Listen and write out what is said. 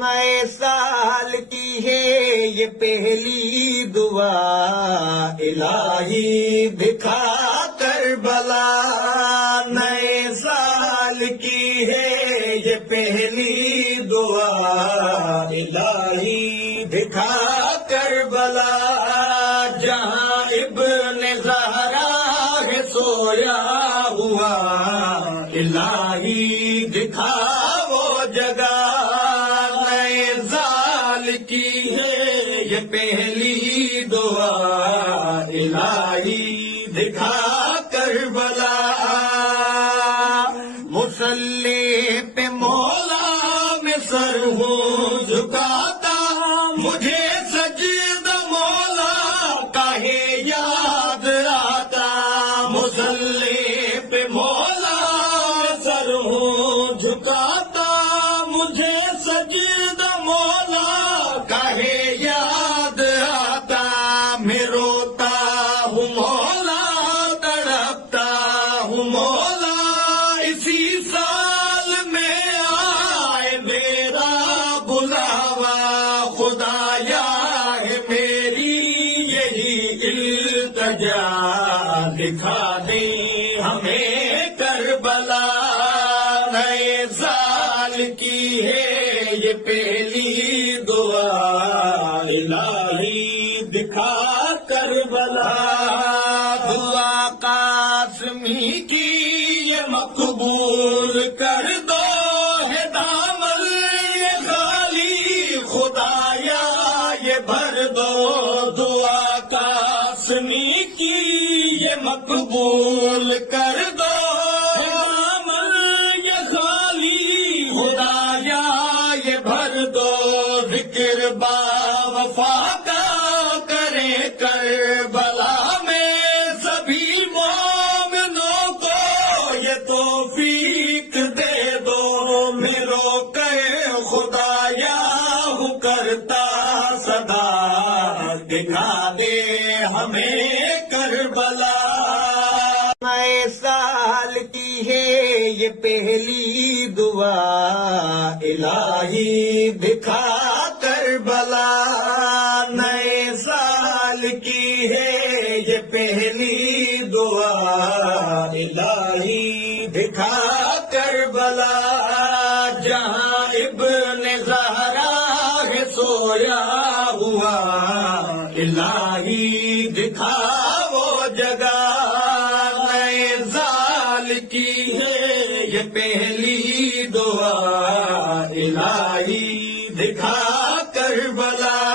نئے سال کی ہے یہ پہلی دعا، الہی دکھا کربلا۔ نئے سال کی ہے یہ پہلی دعا، الہی دکھا کربلا۔ جہاں ابن زہرا ہے سویا ہوا، الہی دکھا وہ جگہ۔ کی ہے یہ پہلی دعا، الہی دکھا کربلا۔ مصلی پہ مولا میں سر ہوں جھکاتا، مجھے سجدہ مولا کا ہے یاد آتا۔ مصلی پہ مولا میں سر ہوں جھکاتا، مجھے سجدہ مولا کہے یاد آتا۔ میں روتا ہوں مولا، تڑپتا ہوں مولا، اسی سال میں آئے میرا بلاوا۔ خدایا ہے میری یہی التجا، دکھا دے ہمیں کربلا۔ نئے سال کی ہے یہ پہلی دعا، الہی دکھا کربلا۔ دعا قاسمی کی یہ مقبول کر دو، ہے دامن یہ خالی خدایا یہ بھر دو۔ دعا قاسمی کی یہ مقبول کر دو، ہے دامن یہ خالی خدایا یہ بھر دو۔ ذکر با وفا کا کرے کربلا میں، سبھی مومنوں کو یہ توفیق دے دو۔ میرو کہ خدایا ہوں کرتا صدا، دکھا دے ہمیں کربلا۔ نئے سال کی ہے یہ پہلی دعا، الہی دکھا کربلا۔ نئے سال کی ہے یہ پہلی دعا، الہی دکھا کربلا۔ جہاں ابن زہرا ہے سویا ہوا، الہی دکھا وہ جگہ۔ نئے سال کی ہے یہ پہلی دعا، الہی دکھا کربلا۔